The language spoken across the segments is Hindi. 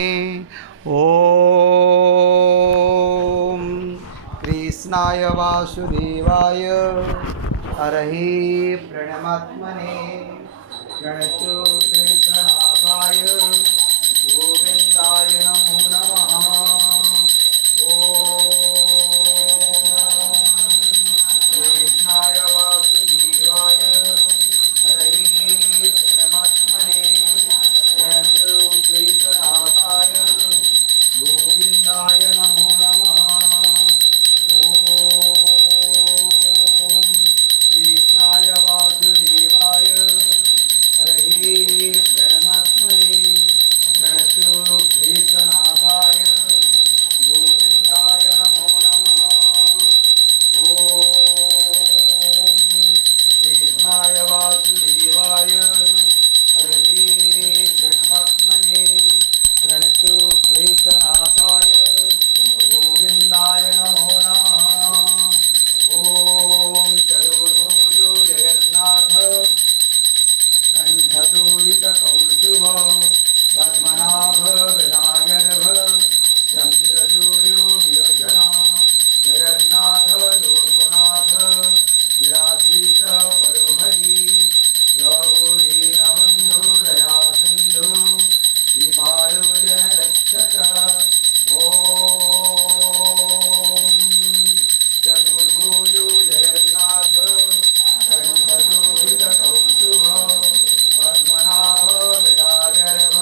ॐ कृष्णाय वासुदेवाय हरहि प्रणमात्मने प्रणतोकृतनाथाय गोविन्दाय नमो नमः। ॐ कृष्णाय वासुदेवाय हरहि प्रणमात्मने प्रणतोकृतनाथाय गोविन्दाय नमो नमः। ॐ कृष्णाय वासुदेवाय हरहि प्रणमात्मने प्रणतोकृतनाथाय गोविन्दाय नमो नमः। ॐ कृष्णाय वासुदेवाय हरहि प्रणमात्मने प्रणतोकृतनाथाय गोविन्दाय नमो नमः। ॐ चतुर्भुजो जगन्नाथ कण्ठशोभितकौस्तुभ पद्मनाभ गदागर्भ चन्द्रसूर्यो विलोचना जगन्नाथ लोकनाथ विरात्रीश परोहरि रघुदीनबन्धु दयासिन्धु श्रीपालो जयरक्षक। ॐ चतुर्भुजो जगन्नाथ कण्ठशोभितकौस्तुभ पद्मनाभ गदागर्भ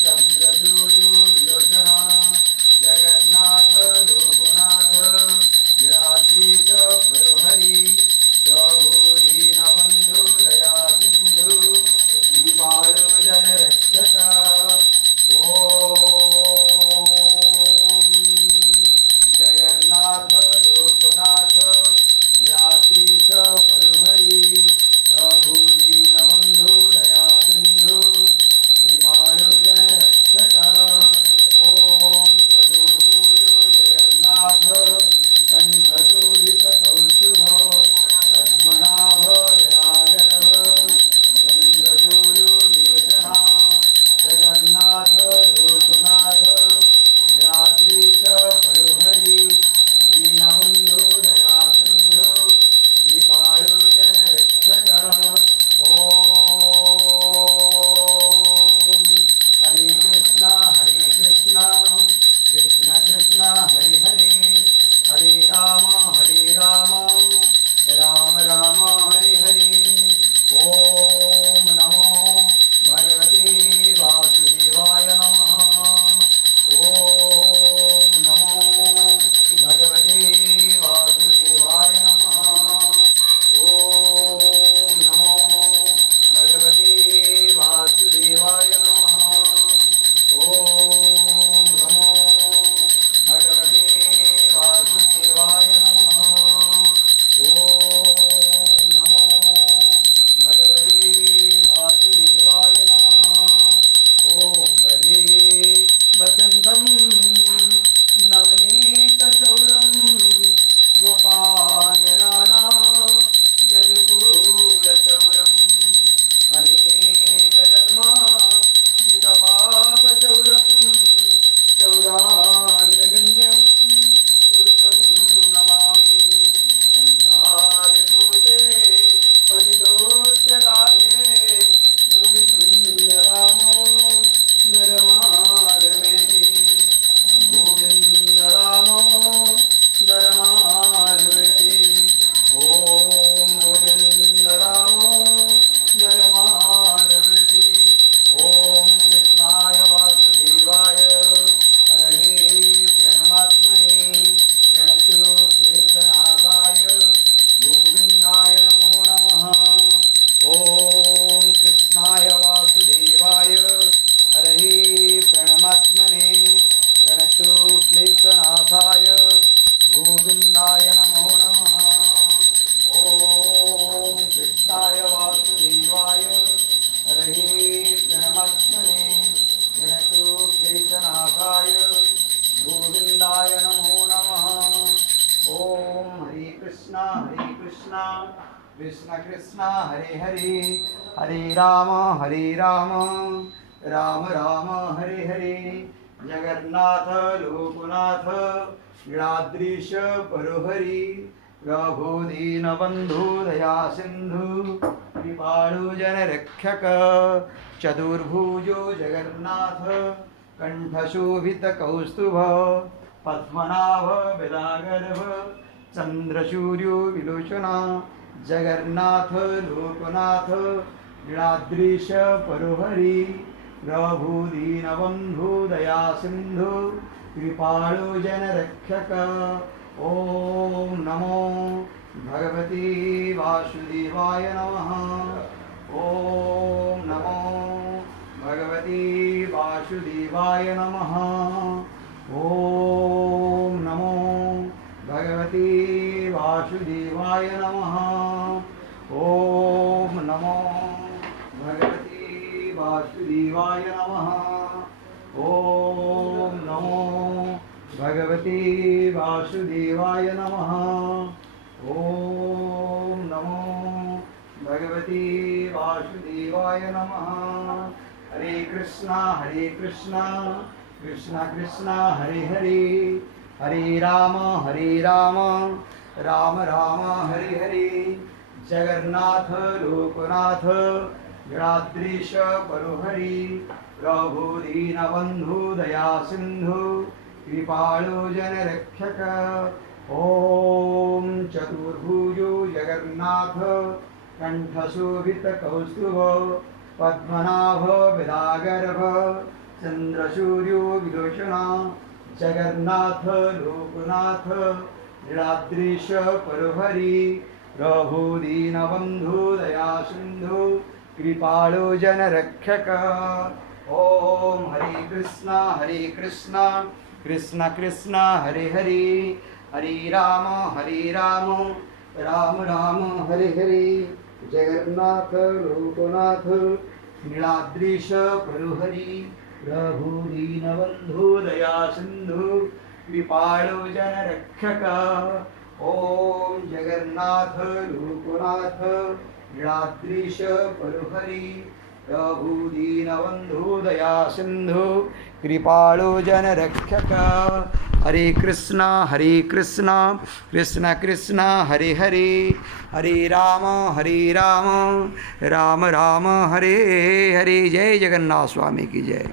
चन्द्रसूर्यो विलोचना जगन्नाथ लोकनाथ विरात्रीश परोहरि रघुदीनबन्धु दयासिन्धु श्रीपालो जनरक्षक। ॐ जगन्नाथ लोकनाथ विरात्रीश परोहरि रघुदीनबन्धु दयासिन्धु श्रीपालो जनरक्षक। ॐ चतुर्भुजो जगन्नाथ कण्ठशोभितकौस्तुभ पद्मनाभ गदागर्भ चन्द्रसूर्यो विलोचना जगन्नाथ लोकनाथ विरात्रीश परोहरि दीनबन्धु दयासिन्धु श्रीपालो जनरक्षक। ॐ हरे कृष्णा कृष्ण कृष्ण हरे हरे हरे राम राम राम हरे हरे। ॐ नमो भगवते वासुदेवाय नमः। ॐ नमो भगवते वासुदेवाय नमः। ॐ नमो भगवते वासुदेवाय नमः। ॐ नमो भगवते वासुदेवाय नमः। ॐ नमो भगवते वासुदेवाय नमः। ॐ ब्रजे वसन्तं नवनीतचौरं गोपायनाना यदुकूलचौरम् अनेकजन्मा जितपापचौरं चौराग्रगण्यं पुरुषं नमामि। संसारकूटे पतितोऽस्यगाधे गोविन्द रामो नरमाधवेति गोविन्द रामो नरमाधवेति। ॐ गोविन्द रामो नरमाधवेति। ॐ कृष्णाय वासुदेवाय हरहि प्रणमात्मने प्रणतोकृतनाथाय गोविन्दाय नमो नमः। ॐ कृष्णाय वासुदेवाय हरहि प्रणमात्मने प्रणतोक्लेशनाथाय गोविन्दाय नमो नमः। ॐ कृष्णाय वासुदेवाय हरहि प्रणमात्मने प्रणतोक्लेशनाथाय गोविन्दाय नमो नमः। ॐ हरे कृष्णा कृष्ण कृष्ण हरे हरे हरे राम राम राम हरे हरे। जगन्नाथ लोकनाथ नीलाद्रीश परोहरि प्रभो दीनबन्धु दया सिन्धु कृपाळु जनरक्षक चतुर्भुजो जगन्नाथ कण्ठशोभितकौस्तुभ पद्मनाभ विलागर्भ चन्द्रसूर्यो विलोचना जगन्नाथ लोकनाथ नीलाद्रीश परोहरि प्रभु दीनबन्धु दया सिन्धु कृपाळु जनरक्षक। ओम नमो भगवते वासुदेवाय नमः। ओम नमो भगवते वासुदेवाय नमः। ओम नमो भगवते वासुदेवाय नमः। ओम नमो भगवते वासुदेवाय नमः। ओम नमो भगवते वासुदेवाय नमः। ओम नमो भगवते वासुदेवाय नमः। हरे कृष्णा कृष्णा कृष्णा हरे हरे, हरे राम राम राम हरे हरे। जगन्नाथ लोकनाथ नीलाद्रीश परोहरि प्रभु दीनबन्धु दया सिन्धु कृपाळु जनरक्षक। ओम चतुर्भुजो जगन्नाथ कण्ठशोभितकौस्तुभ पद्मनाभ विलागर्भ चन्द्रसूर्यो विलोचना जगन्नाथ लोकनाथ नीलाद्रीश परोहरि प्रभु दीनबन्धु दया सिन्धु कृपाळु जनरक्षक। ओम हरे कृष्णा कृष्ण कृष्ण हरे हरे, हरे राम राम राम हरे हरे। जगन्नाथ लोकनाथ नीलाद्रीश परोहरि प्रभु दीनबन्धु दया सिन्धु कृपाळु जनरक्षक। ओम जगन्नाथ लोकनाथ नीलाद्रीश परोहरि प्रभु दीनबन्धु दया सिन्धु कृपाळु जनरक्षक। हरे कृष्णा कृष्ण कृष्ण हरे हरे, हरे राम राम राम हरे हरे। जय जगन्नाथ स्वामी की जय।